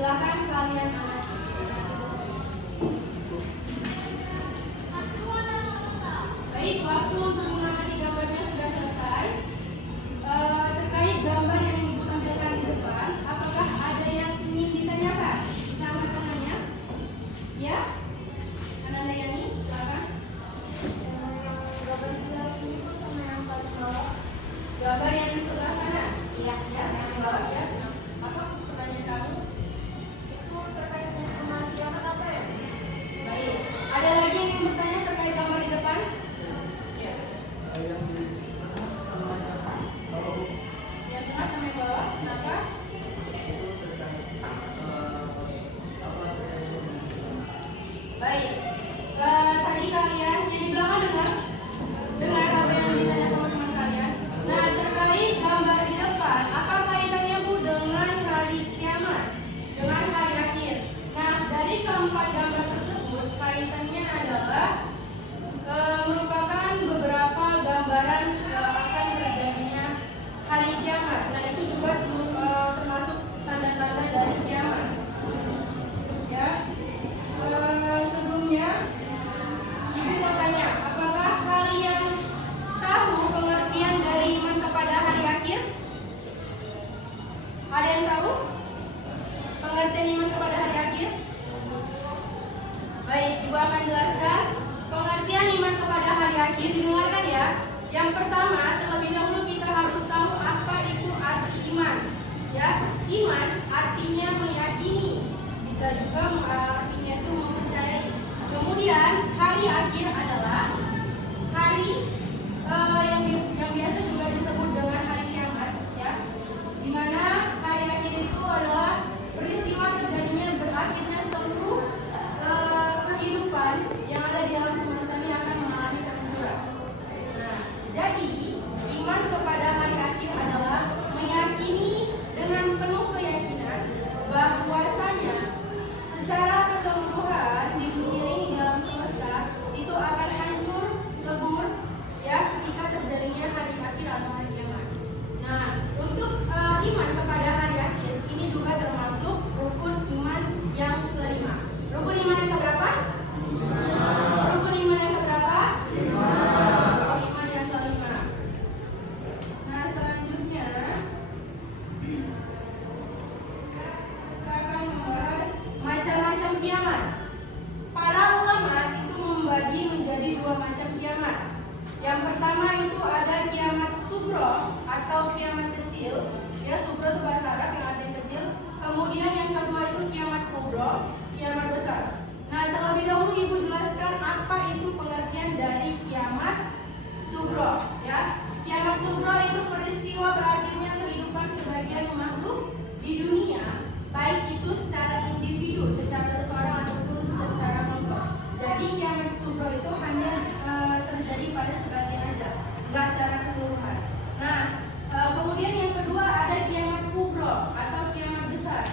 Silakan kalian amati. Baik, waktu untuk mengamati gambarnya sudah selesai. Terkait gambar yang ibu tampilkan di depan, apakah ada yang ingin ditanyakan? Bisa angkat tangannya? Ya? Ananda Yani, silakan. Gambar sebelah sini itu sama yang paling bawah. Gambar yang di sebelah kanan? Iya, Ya, yang bawah ya. Apa pertanyaan kamu? itu terkait sama kiamat apa ya? Baik. Ada lagi yang ingin bertanya terkait gambar di depan? Ya. Yang di tengah sama yang bawah Yang tengah sama yang bawah, kenapa? itu terkait apa Baik. Tadi kalian yang di belakang dengar apa yang ditanya teman-teman kalian. Nah, terkait gambar di depan, apa kaitannya Bu dengan hari kiamat, dengan hari akhir? Nah, dari keempat gambar tersebut, kaitannya adalah merupakan beberapa gambaran akan terjadinya hari kiamat. Nah, itu juga termasuk tanda-tanda dari kiamat. Ya. Sebelumnya Ibu mau tanya, apakah kalian tahu pengertian dari iman kepada hari akhir? Ada yang tahu pengertian iman kepada hari akhir? Baik, Ibu akan jelaskan pengertian iman kepada hari akhir. Didengarkan ya. Yang pertama, terlebih dahulu kita harus tahu apa itu arti iman. Ya, iman artinya meyakini, bisa juga artinya itu mempercayai. Kemudian hari akhir adalah hari yang biasa juga disebut dengan hari kiamat, ya. Di mana hari akhir itu adalah peristiwa terjadinya berakhirnya seluruh kehidupan yang ada di alam semesta ini akan mengalami kehancuran. Nah, jadi iman kepada hari akhir adalah meyakini dengan penuh keyakinan bahwasanya secara keseluruhan di dunia ini, di alam semesta itu akan hancur, lebur, ya, ketika terjadinya hari akhir atau hari kiamat. Nah, untuk iman kepada hari akhir ini juga termasuk rukun iman yang kelima. Rukun iman yang keberapa? Rukun iman yang keberapa? Rukun iman yang kelima. Nah, selanjutnya kita akan membahas macam-macam kiamat. Para ulama itu membagi menjadi dua macam kiamat. Yang pertama itu ada kiamat sugro atau kiamat kecil. Ya, sugro itu bahasa Arab yang artinya kecil. Kemudian yang kedua itu kiamat kubro, kiamat besar. Nah, terlebih dahulu Ibu jelaskan apa itu pengertian dari kiamat sugro. Ya, kiamat sugro itu peristiwa berakhirnya kehidupan sebagian makhluk di dunia, baik itu secara individu, secara seorang ataupun secara kelompok. Jadi kiamat sugro itu hanya terjadi pada sebagian aja, nggak secara keseluruhan. Nah, kemudian yang kedua ada kiamat kubro atau kiamat besar.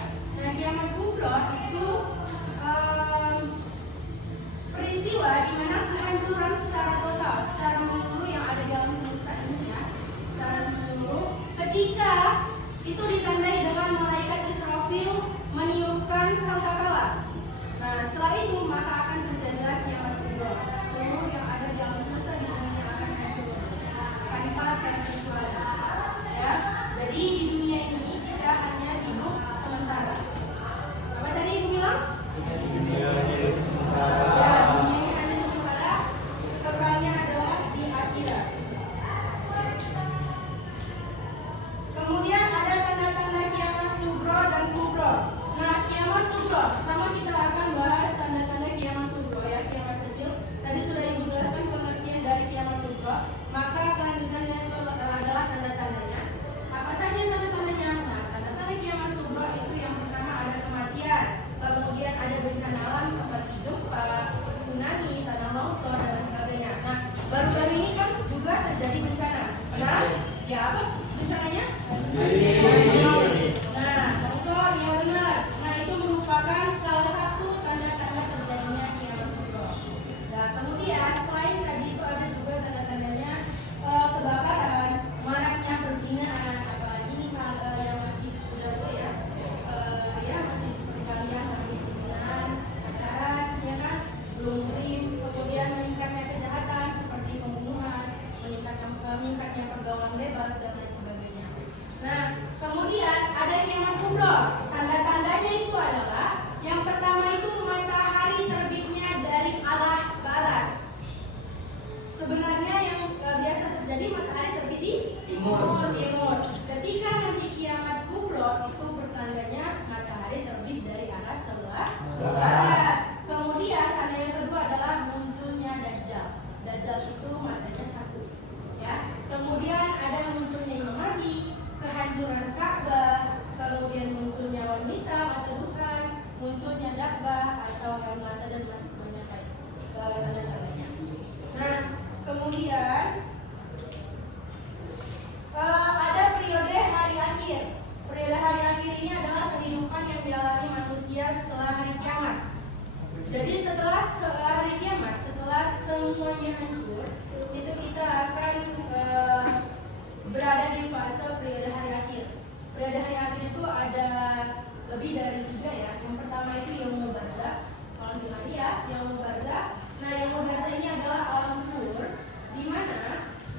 dibagi dari 3 ya. Yang pertama itu Yaumul Barzakh. Kalau dengar ya, Yaumul Barzakh. Nah, Yaumul Barzakh ini adalah alam kubur, di mana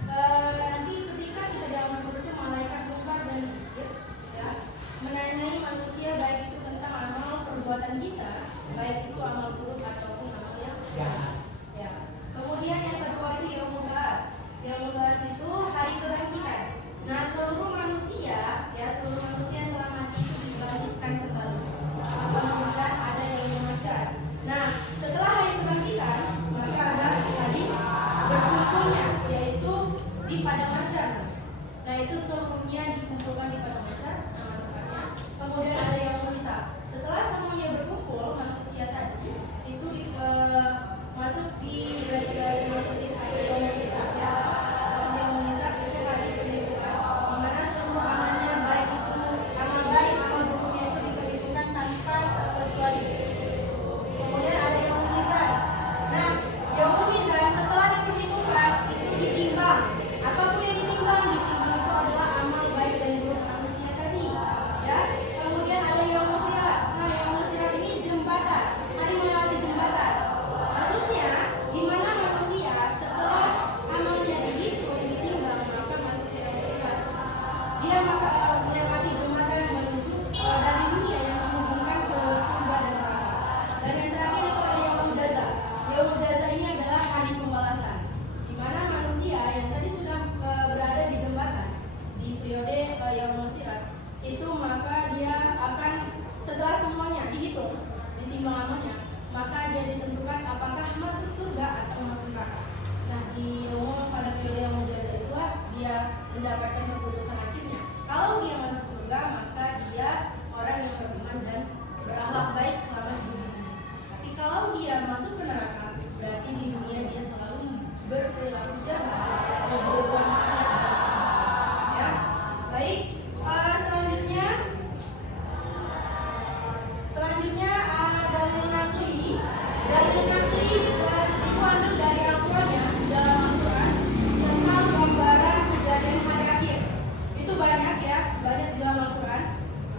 nanti ketika kita di alam kubur itu malaikat munkar dan nakir ya menanyai manusia baik itu tentang amal perbuatan kita, baik itu amal buruk ataupun amal yang jahat. Ya. Kemudian yang kedua itu Yaumul Ba'ats. Yaumul Ba'ats itu hari kebangkitan. Nah, seluruh manusia yang telah mati itu dibangkitkan kembali. Kemudian ada Yaumul Mahsyar. Nah, setelah hari kebangkitan, maka ada hari berkumpulnya, yaitu di padang mahsyar. Nah, itu seluruhnya dikumpulkan di padang mahsyar, nama tempatnya. Kemudian ada Yaumul Hisab. Setelah semuanya berkumpul, manusia tadi itu masuk di hari Yaumul Hisab ya. Masuk Yaumul Hisab itu hari perhitungan, di mana seluruh amalnya baik itu amal baik, amal buruknya itu diperhitungkan tanpa terkecuali. Kemudian ada Yaumul Mizan. Nah, Yaumul Mizan setelah diperhitungkan itu ditimbang. Apapun yang ditimbang itu adalah amal baik dan buruk manusia tadi. Ya. Kemudian ada Yaumul Sirat. Nah, Yaumul Sirat ini jembatan, hari melewati jembatan. Maksudnya di mana manusia setelah amalnya dihitung, ditimbang, maka masuk ke Yaumul Sirat. Dia maka melewati jembatan menuju dari dunia yang menghubungkan ke surga dan neraka. Dan yang terakhir itu ada Yaumul Jaza. Yaumul Jaza ini adalah hari pembalasan, di mana manusia yang tadi sudah berada di jembatan di periode Yaumul Sirat itu, maka dia akan setelah semuanya dihitung, ditimbang amalnya, maka dia ditentukan apakah masuk surga atau masuk neraka. Nah, pada periode Yaumul Jaza itulah dia mendapatkan keputusan akhirnya. Kalau dia masuk surga, maka dia orang yang beriman dan berakhlak baik selama di dunia. Tapi kalau dia masuk ke neraka, berarti di dunia dia selalu berperilaku jahat atau berbuat maksiat dan lain sebagainya. Ya, baik. Selanjutnya dalil nakli. Dalil nakli itu ambil dari Al-Quran ya, dalam Al-Quran tentang gambaran kejadian hari akhir. Itu banyak ya, banyak di dalam Al-Quran.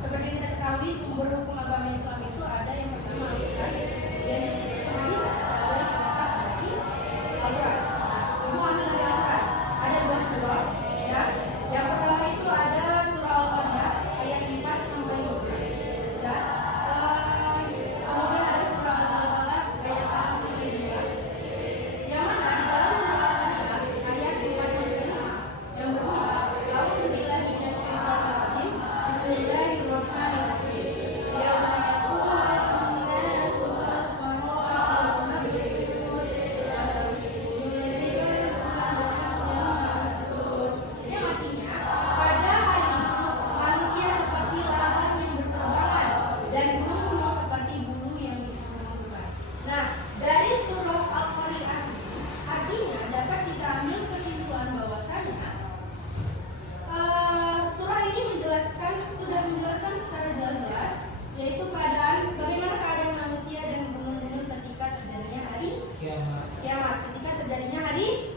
Seperti kita ketahui, sumber hukum agama Islam itu ada yang pertama Al-Quran, dan yang kedua hadis, ada yang terdapat dari Al-Quran. Ibu ambil dari Al-Quran. Ada 2 surah ya. Yang pertama itu ada surah Al-Qaryah ayat 4 sampai 5 ya. Kemudian ada surah Al-Zalzalah ayat 1 sampai 2. Yang mana di dalam surah Al-Qaryah ayat 4 sampai 5 yang berbunyi, A'udzubillahi minasyaitonirrajim. Bismillahirrahmanirrahim. Yauma yaqumun nasu wal-faraa'u mabthus wa tanqulul jibalu mahfuz. Yang artinya, pada hari itu manusia seperti lahan yang berterbangan dan gunung-gunung seperti bulu yang dikumpulkan. Nah, dari surah Al-Qaryah artinya dapat kita ambil kesimpulan bahwasanya surah ini sudah menjelaskan secara jelas-jelas, yaitu bagaimana keadaan manusia dan gunung-gunung ketika terjadinya hari kiamat, ketika terjadinya hari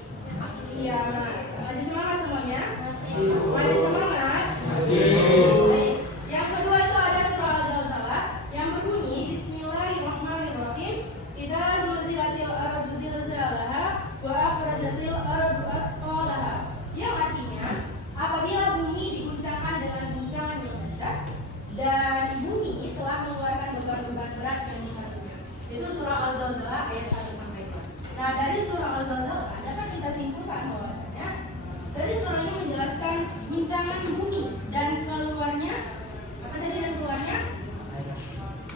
kiamat. Masih semangat semuanya? Masih semangat? Baik. Yang kedua itu ada surah Al-Zalzalah yang berbunyi Bismillahirrahmanirrahim. Idza zulzilatil ardu zilzalaha wa akhrajatil ardu athqalaha. Yang artinya, apabila bumi diguncangkan dengan guncangan yang dahsyat dan bumi telah mengeluarkan beban-beban berat yang mengandungnya. Itu surah Al-Zalzalah ayat 1 sampai 2. Nah, dari surah Al-Zalzalah dapat kita simpulkan bahwasanya dari surah ini menjelaskan guncangan bumi dan keluarnya apa tadi dan keluarnya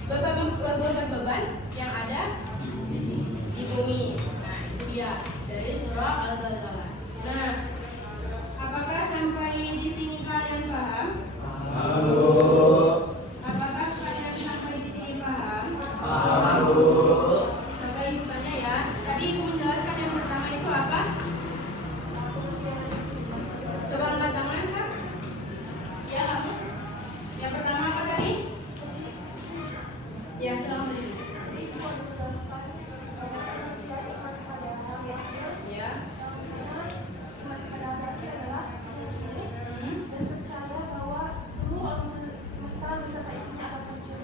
beban-beban yang ada di bumi. Nah, itu dia dari surah Al-Zalzalah. Nah, apakah sampai di sini kalian paham? Apakah kalian sampai di sini paham? Coba ibu tanya ya. Tadi ibu menjelaskan yang pertama itu apa? Coba angkat tangan kak. Ya kamu. Yang pertama apa tadi? Ya silakan berdiri. Ya. Dan percaya bahwa seluruh alam semesta beserta isinya akan hancur.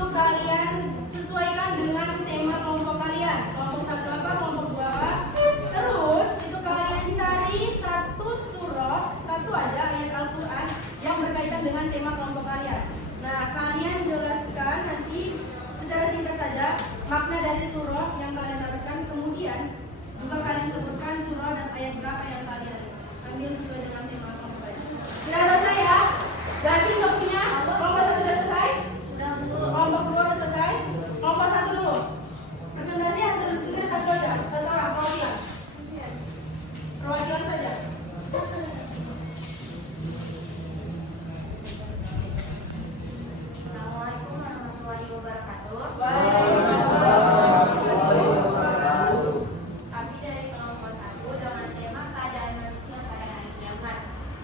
itu kalian sesuaikan dengan tema kelompok kalian. Kelompok 1 apa, kelompok 2 apa. Terus itu kalian cari satu surah, satu aja ayat Al-Quran yang berkaitan dengan tema kelompok kalian. Nah, kalian jelaskan nanti secara singkat saja makna dari surah yang kalian dapatkan. Kemudian juga kalian sebutkan surah dan ayat berapa yang kalian ambil sesuai dengan tema kelompok kalian. Sudah selesai ya? Sudah habis waktunya? Kelompok 1 sudah selesai? Sudah, Bu. Kelompok 2 sudah selesai? Kelompok 1 dulu. Presentasi hasil diskusi satu aja, satu orang perwakilan. Perwakilan saja. Assalamualaikum warahmatullahi wabarakatuh. Kami dari kelompok 1 dengan tema keadaan manusia pada hari kiamat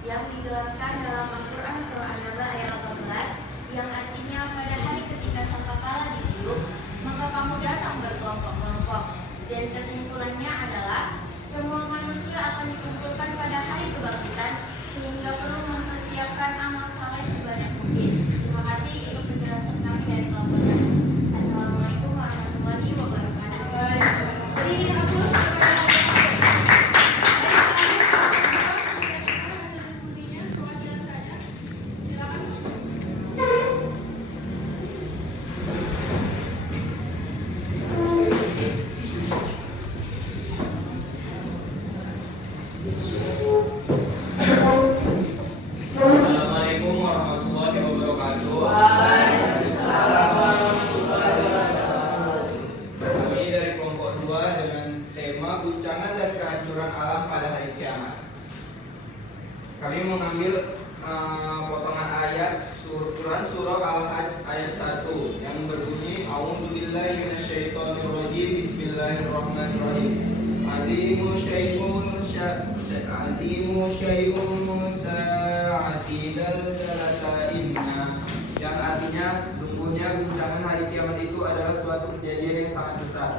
yang dijelaskan dalam Al-Quran surah An-Naba ayat 18 yang artinya pada hari ketika sangkakala ditiup maka kamu datang berkelompok-kelompok, dan kesimpulannya adalah semua manusia akan dikumpulkan pada hari kebangkitan sehingga perlu mempersiapkan amal saleh sebanyak mungkin. Terima kasih, itu penjelasan kami dari kelompok 1. Assalamualaikum warahmatullahi wabarakatuh. Jadi aku hasil diskusinya perwakilan saja. Silakan. Assalamualaikum warahmatullahi wabarakatuh. Kami dari kelompok 2 dengan tema guncangan dan kehancuran alam pada hari kiamat. Kami mengambil potongan ayat Quran surah Al-Hajj ayat 1 yang berbunyi A'udzubillahi minasyaitonirrajim Bismillahirrahmanirrahim. Azimu syai'un sa'ati dalzalatainna, yang artinya sesungguhnya guncangan hari kiamat itu adalah suatu kejadian yang sangat besar.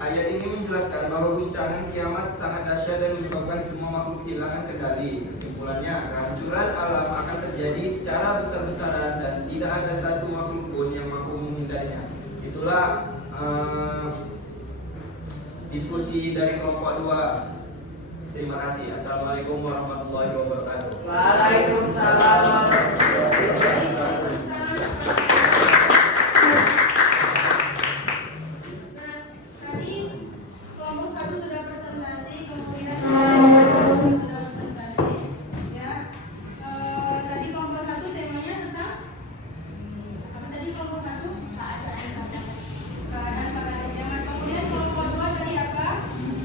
Ayat ini menjelaskan bahwa guncangan kiamat sangat dahsyat dan menyebabkan semua makhluk kehilangan kendali. Kesimpulannya, kehancuran alam akan terjadi secara besar-besaran dan tidak ada satu makhluk pun yang mampu menghindarinya. Itulah diskusi dari kelompok 2. Terima kasih. Assalamualaikum warahmatullahi wabarakatuh. Waalaikumsalam warahmatullahi wabarakatuh. Nah, tadi kelompok 1 sudah presentasi, kemudian kelompok 2 sudah presentasi. Ya, tadi kelompok 1 temanya tentang apa tadi kelompok 1? Keadaan pada hari kiamat. Kemudian kelompok 2 tadi apa?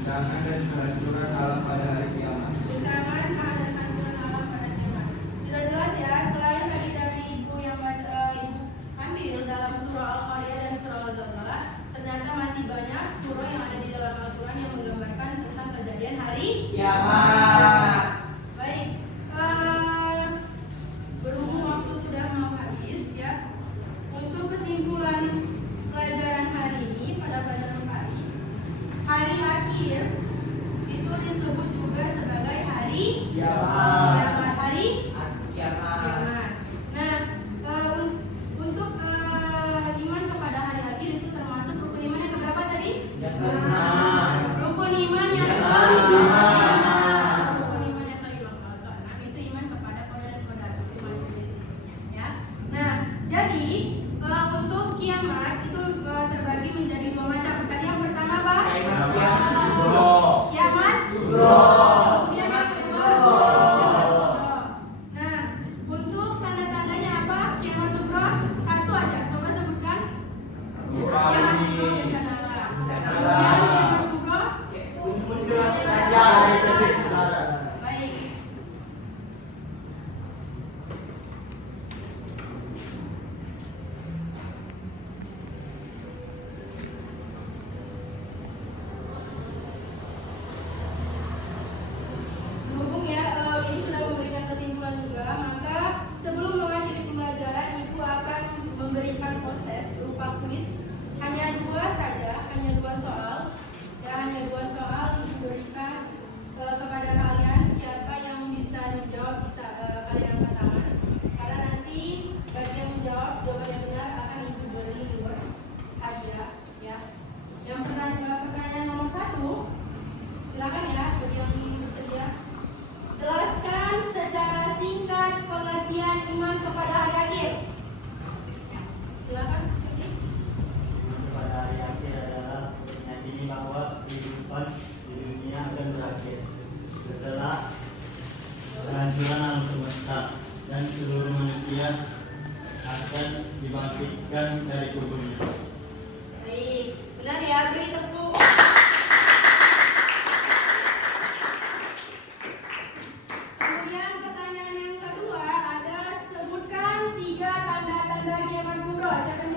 Guncangan dan kehancuran alam pada hari kiamat. Guncangan dan kehancuran alam pada kiamat. Sudah jelas ya, selain tadi dari ibu yang ibu ambil dalam surah Al-Qariyah dan surah Al-Zalzalah, ternyata masih banyak surah yang ada di dalam Al-Quran yang menggambarkan tentang kejadian hari Kiamat. Baik, berhubung waktu sudah mau habis ya, untuk kesimpulan pelajaran hari ini pada pelajaran hari akhir itu disebut juga sebagai hari kiamat. Hari kiamat. Nah, untuk iman kepada hari akhir itu termasuk rukun iman yang keberapa tadi? Rukun iman yang kelima. Rukun iman yang kelima. Keenam itu iman kepada qada dan qadar. Ya. Nah, jadi untuk kiamat itu terbagi menjadi 2 macam. Tadi yang pertama apa? Kiamat kemudian yang kedua Nah, untuk tanda-tandanya apa? Kiamat sugro satu aja. Coba sebutkan. Kiamat sugro bencana alam. Kemudian kiamat kubro. Baik. dan dari kuburnya. Baik, benar ya, beri tepuk. Kemudian pertanyaan yang kedua ada sebutkan 3 tanda-tanda kiamat kubra. Siapa yang